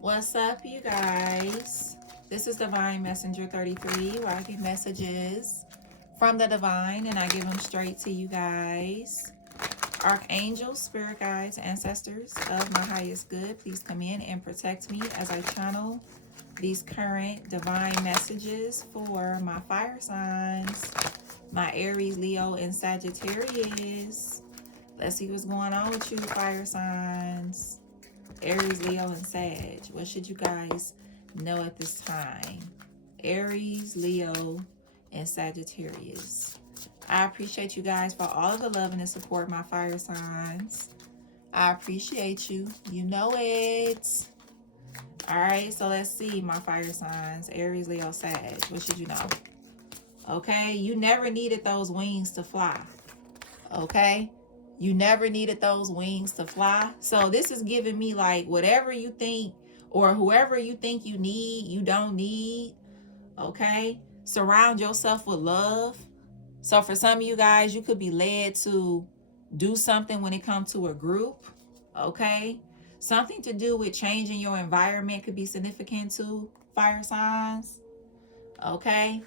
What's up, you guys? This is Divine Messenger 33, where I get messages from the divine and I give them straight to you guys. Archangels, spirit guides, ancestors of my highest good, please come in and protect me as I channel these current divine messages for my fire signs, my Aries, Leo, and Sagittarius. Let's see what's going on with you, fire signs. Aries, Leo, and Sag. What should you guys know at this time? Aries, Leo, and Sagittarius. I appreciate you guys for all of the love and the support, my fire signs. I appreciate you. You know it. All right, so let's see, my fire signs. Aries, Leo, Sag. What should you know? Okay, you never needed those wings to fly. Okay? You never needed those wings to fly. So this is giving me like whatever you think or whoever you think you need, you don't need. Okay? Surround yourself with love. So for some of you guys, you could be led to do something when it comes to a group. Okay? Something to do with changing your environment could be significant too, fire signs. Okay?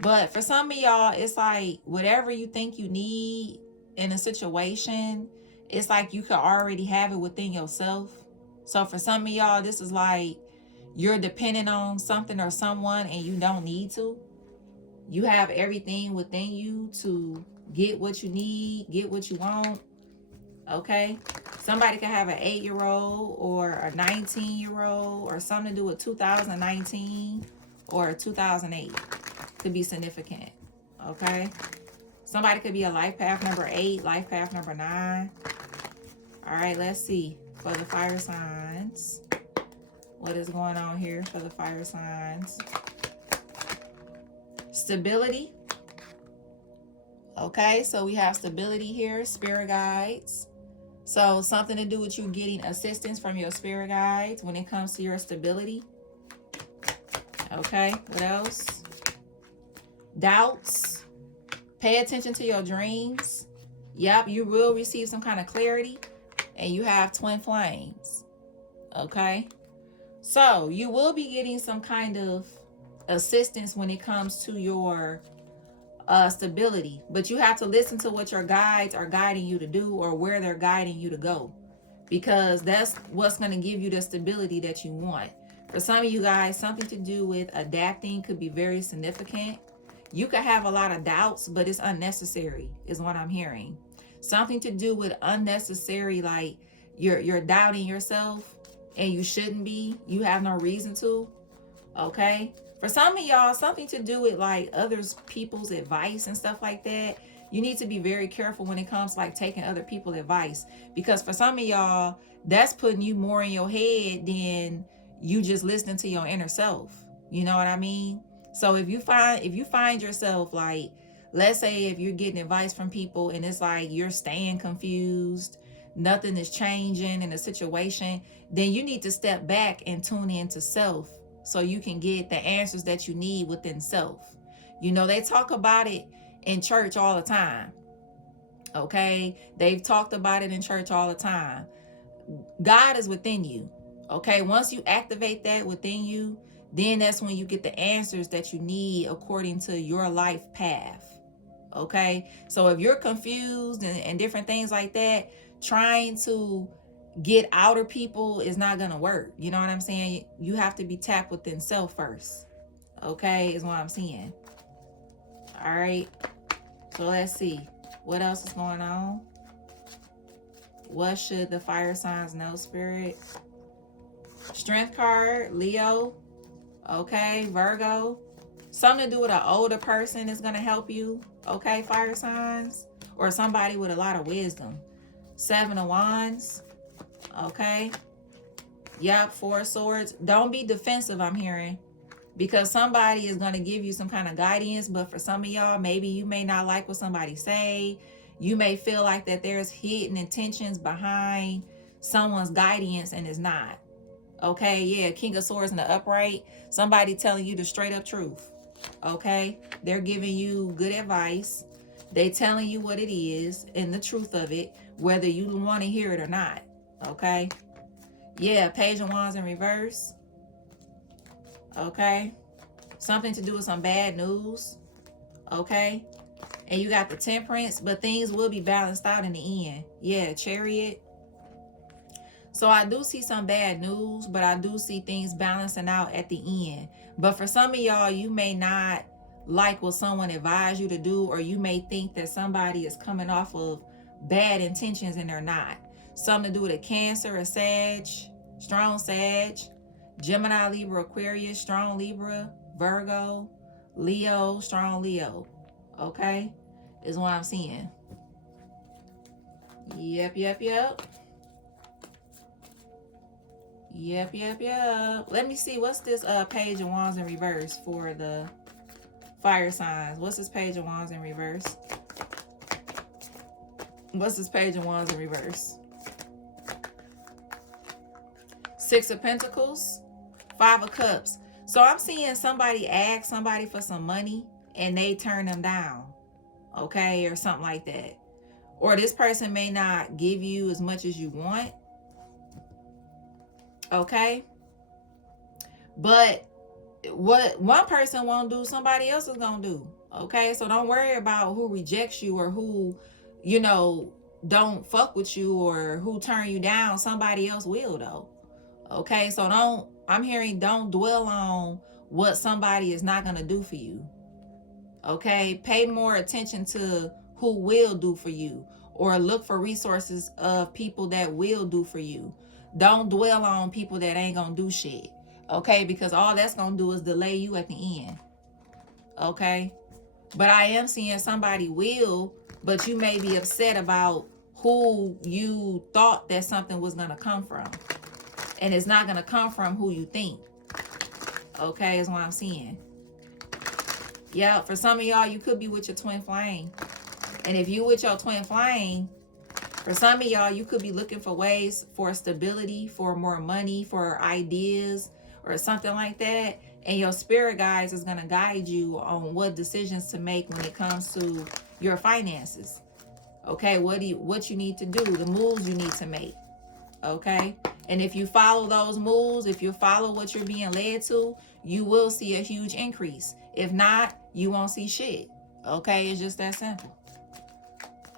But for some of y'all, it's like whatever you think you need in a situation, it's like you could already have it within yourself. So for some of y'all, this is like you're dependent on something or someone and you don't need to. You have everything within you to get what you need, get what you want. Okay? Somebody could have an 8-year-old or a 19-year-old or something to do with 2019 or 2008. Could be significant. Okay? Somebody could be a life path number 8, life path number 9. All right, let's see for the fire signs. What is going on here for the fire signs? Stability. Okay, so we have stability here, spirit guides. So something to do with you getting assistance from your spirit guides when it comes to your stability. Okay, what else? Doubts. Pay attention to your dreams. Yep, you will receive some kind of clarity. And you have twin flames. Okay? So, you will be getting some kind of assistance when it comes to your stability. But you have to listen to what your guides are guiding you to do or where they're guiding you to go. Because that's what's going to give you the stability that you want. For some of you guys, something to do with adapting could be very significant. You could have a lot of doubts, but it's unnecessary, is what I'm hearing. Something to do with unnecessary, like you're doubting yourself and you shouldn't be. You have no reason to. Okay? For some of y'all, something to do with like others people's advice and stuff like that. You need to be very careful when it comes to like taking other people's advice. Because for some of y'all, that's putting you more in your head than you just listening to your inner self. You know what I mean? So if you find yourself like, let's say if you're getting advice from people and it's like you're staying confused, nothing is changing in a situation, then you need to step back and tune into self so you can get the answers that you need within self. You know, they talk about it in church all the time. Okay? They've talked about it in church all the time. God is within you. Okay? Once you activate that within you, then that's when you get the answers that you need according to your life path. Okay? So if you're confused and different things like that, trying to get outer people is not going to work. You know what I'm saying? You have to be tapped within self first. Okay? Is what I'm saying. All right? So let's see. What else is going on? What should the fire signs know, Spirit? Strength card, Leo. Okay, Virgo. Something to do with an older person is going to help you. Okay, fire signs. Or somebody with a lot of wisdom. 7 of Wands. Okay. Yep, 4 of Swords. Don't be defensive, I'm hearing. Because somebody is going to give you some kind of guidance. But for some of y'all, maybe you may not like what somebody say. You may feel like that there's hidden intentions behind someone's guidance and it's not. Okay, yeah, King of Swords in the upright. Somebody telling you the straight up truth. Okay, they're giving you good advice. They telling you what it is and the truth of it, whether you want to hear it or not. Okay, Yeah, Page of Wands in reverse. Okay. Something to do with some bad news. Okay. And you got the Temperance, but things will be balanced out in the end. Yeah, Chariot. So I do see some bad news, but I do see things balancing out at the end. But for some of y'all, you may not like what someone advised you to do, or you may think that somebody is coming off of bad intentions and they're not. Something to do with a Cancer, a Sag, strong Sag, Gemini, Libra, Aquarius, strong Libra, Virgo, Leo, strong Leo. Okay? Is what I'm seeing. Yep. Let me see. What's this Page of Wands in reverse for the fire signs? What's this Page of Wands in reverse? What's this Page of Wands in reverse? Six of Pentacles, Five of Cups. So I'm seeing somebody ask somebody for some money and they turn them down. Okay, or something like that. Or this person may not give you as much as you want. Okay, but what one person won't do, somebody else is gonna do. Okay, so don't worry about who rejects you or who, you know, don't fuck with you or who turn you down. Somebody else will though. Okay, so don't dwell on what somebody is not gonna do for you. Okay, pay more attention to who will do for you, or look for resources of people that will do for you. Don't dwell on people that ain't gonna do shit. Okay, because all that's gonna do is delay you at the end. Okay, but I am seeing somebody will, but you may be upset about who you thought that something was gonna come from, and it's not gonna come from who you think. Okay, is what I'm seeing. Yeah, for some of y'all, you could be with your twin flame. And if you with your twin flame, for some of y'all, you could be looking for ways for stability, for more money, for ideas, or something like that. And your spirit guides is going to guide you on what decisions to make when it comes to your finances. Okay, what you need to do, the moves you need to make. Okay, and if you follow those moves, if you follow what you're being led to, you will see a huge increase. If not, you won't see shit. Okay, it's just that simple.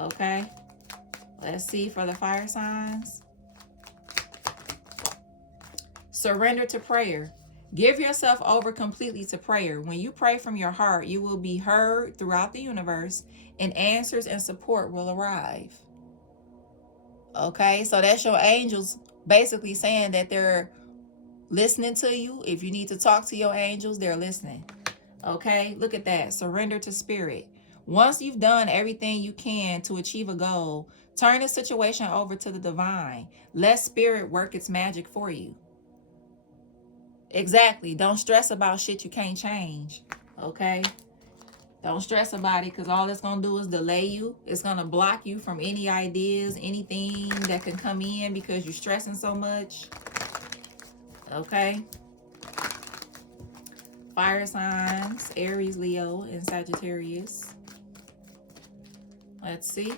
Okay, let's see for the fire signs. Surrender to prayer. Give yourself over completely to prayer. When you pray from your heart, you will be heard throughout the universe, and answers and support will arrive. Okay, so that's your angels basically saying that they're listening to you. If you need to talk to your angels, they're listening. Okay, look at that. Surrender to spirit. Once you've done everything you can to achieve a goal, turn the situation over to the divine. Let spirit work its magic for you. Exactly. Don't stress about shit you can't change. Okay? Don't stress about it, because all it's going to do is delay you. It's going to block you from any ideas, anything that can come in because you're stressing so much. Okay? Fire signs, Aries, Leo, and Sagittarius. Let's see.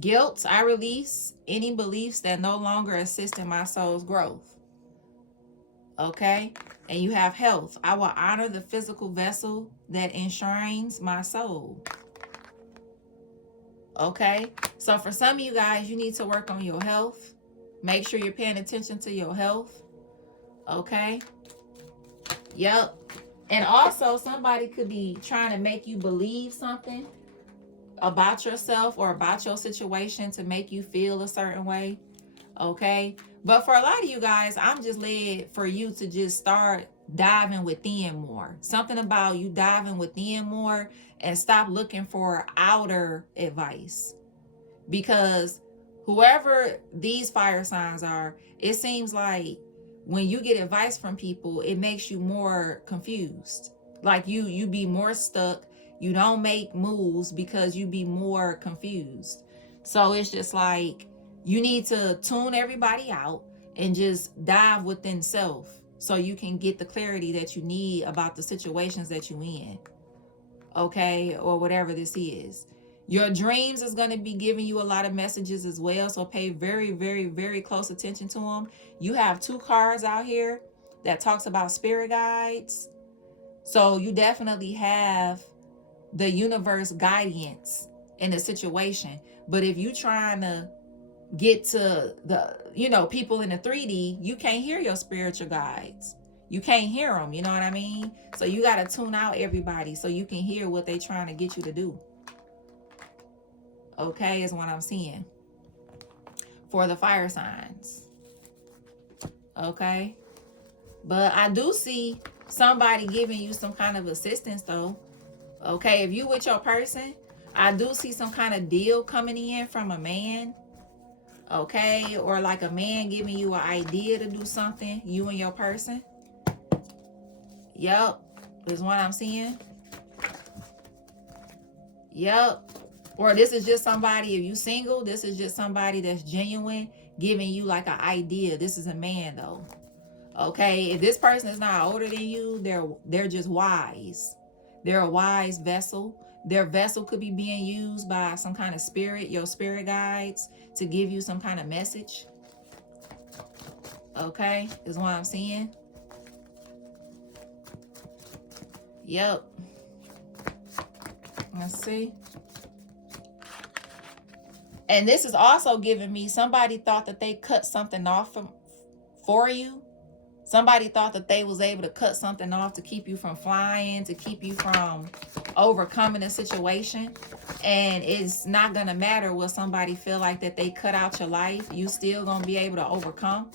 Guilt, I release any beliefs that no longer assist in my soul's growth. Okay? And you have health. I will honor the physical vessel that enshrines my soul. Okay? So for some of you guys, you need to work on your health. Make sure you're paying attention to your health. Okay? Yep. And also, somebody could be trying to make you believe something about yourself or about your situation to make you feel a certain way. Okay? But for a lot of you guys, I'm just led for you to just start diving within more. Something about you diving within more and stop looking for outer advice. Because whoever these fire signs are, it seems like when you get advice from people, it makes you more confused. Like you be more stuck. You don't make moves because you be more confused. So it's just like you need to tune everybody out and just dive within self so you can get the clarity that you need about the situations that you're in. Okay? Or whatever this is. Your dreams is going to be giving you a lot of messages as well. So pay very, very, very close attention to them. You have 2 cards out here that talks about spirit guides. So you definitely have the universe guidance in the situation. But if you trying to get to the, you know, people in the 3D, you can't hear your spiritual guides. You can't hear them, you know what I mean? So you got to tune out everybody so you can hear what they trying to get you to do. Okay, is what I'm seeing for the fire signs. Okay, but I do see somebody giving you some kind of assistance though. Okay, if you with your person, I do see some kind of deal coming in from a man. Okay, or like a man giving you an idea to do something, you and your person. Yep, is what I'm seeing. Yep. Or this is just somebody, if you single, this is just somebody that's genuine, giving you like an idea. This is a man though. Okay, if this person is not older than you, they're just wise. They're a wise vessel. Their vessel could be being used by some kind of spirit, your spirit guides, to give you some kind of message. Okay, is what I'm seeing. Yep. Let's see. And this is also giving me, somebody thought that they cut something off for you. Somebody thought that they was able to cut something off to keep you from flying, to keep you from overcoming a situation. And it's not going to matter what somebody feel like that they cut out your life. You still going to be able to overcome.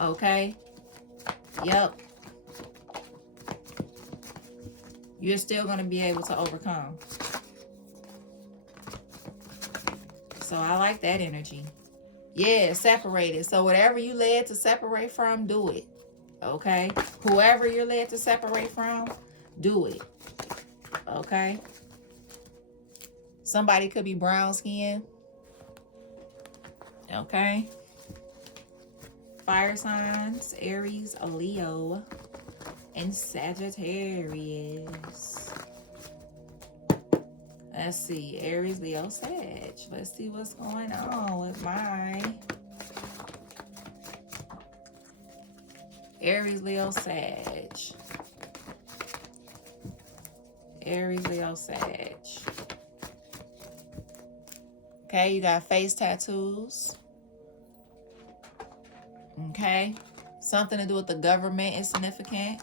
Okay. Yep. You're still going to be able to overcome. So I like that energy. Yeah, separated. So whatever you led to separate from, do it. Okay? Whoever you're led to separate from, do it. Okay? Somebody could be brown skin. Okay? Fire signs, Aries, Leo, and Sagittarius. Let's see, Aries, Leo, Sag. Let's see what's going on with my Aries, Leo, Sag. Aries, Leo, Sag. Okay, you got face tattoos. Okay, something to do with the government is significant.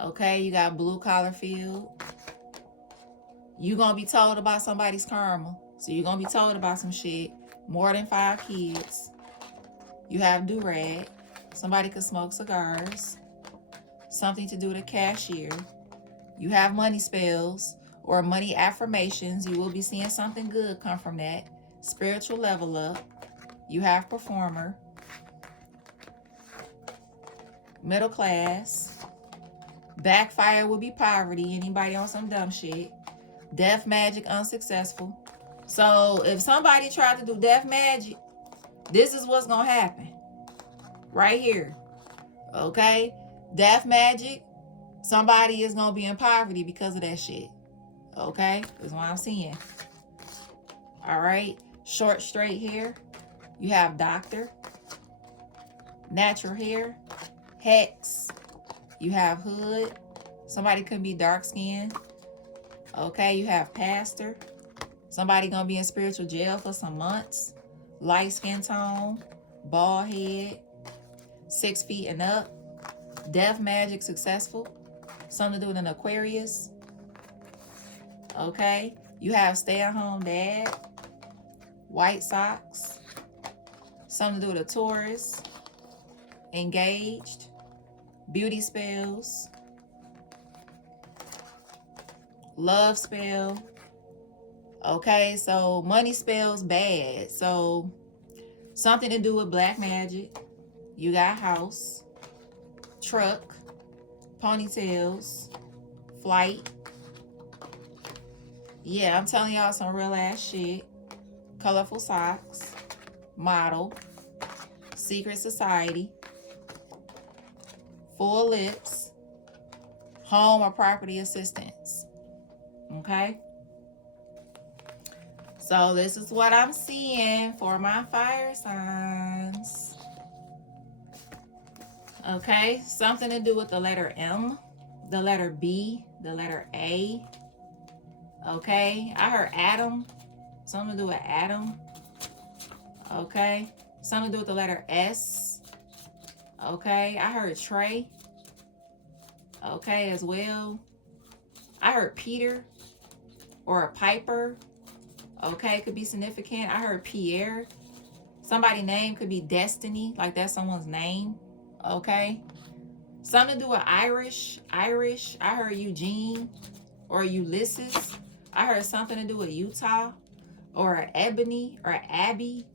Okay, you got blue collar field. You're going to be told about somebody's karma. So you're going to be told about some shit. More than 5 kids. You have do-rag. Somebody could smoke cigars. Something to do with a cashier. You have money spells or money affirmations. You will be seeing something good come from that. Spiritual level up. You have performer. Middle class. Backfire will be poverty. Anybody on some dumb shit. Death magic unsuccessful. So if somebody tried to do death magic, this is what's gonna happen right here. Okay, death magic, somebody is gonna be in poverty because of that shit. Okay, that's what I'm seeing. All right, short straight hair. You have doctor. Natural hair. Hex. You have hood. Somebody could be dark skinned. Okay, you have pastor. Somebody gonna be in spiritual jail for some months. Light skin tone. Bald head. 6 feet and up. Death magic successful. Something to do with an Aquarius. Okay, you have stay-at-home dad. White socks. Something to do with a Taurus. Engaged. Beauty spells. Love spell. Okay, so money spells bad. So something to do with black magic. You got house, truck, ponytails, flight. Yeah, I'm telling y'all some real ass shit. Colorful socks, model, secret society, full lips, home or property assistance. Okay, So this is what I'm seeing for my fire signs. Okay, something to do with the letter M, the letter B, the letter A. Okay, I heard Adam, something to do with Adam. Okay, something to do with the letter S. Okay, I heard Trey. Okay, as well. I heard Peter or a Piper. Okay, could be significant. I heard Pierre. Somebody's name could be Destiny, like that's someone's name. Okay, something to do with Irish. I heard Eugene or Ulysses. I heard something to do with Utah or Ebony or Abby.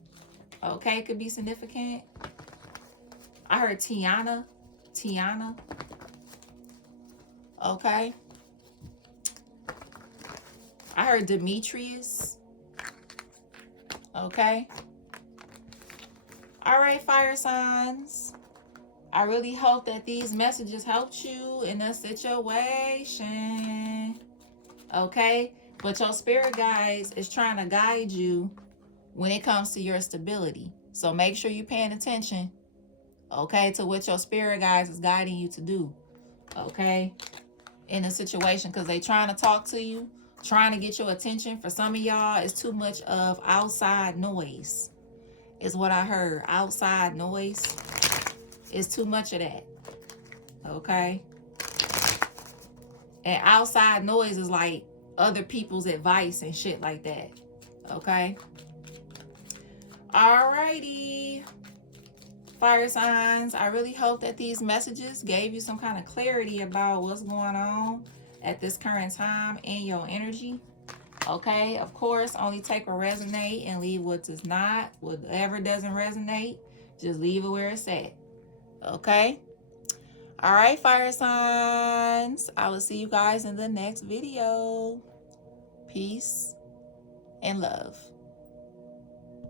Okay, could be significant. I heard Tiana. Okay. I heard Demetrius. Okay. All right, fire signs. I really hope that these messages helped you in a situation. Okay. But your spirit guides is trying to guide you when it comes to your stability. So make sure you're paying attention, okay, to what your spirit guides is guiding you to do, okay, in a situation, because they trying to talk to you, trying to get your attention. For some of y'all, it's too much of outside noise, is what I heard. Outside noise is too much of that, okay? And outside noise is like other people's advice and shit like that, okay? Alrighty, fire signs. I really hope that these messages gave you some kind of clarity about what's going on at this current time in your energy. Okay, of course, only take what resonate and leave what does not. Whatever doesn't resonate, just leave it where it's at. Okay. All right, fire signs. I will see you guys in the next video. Peace and love.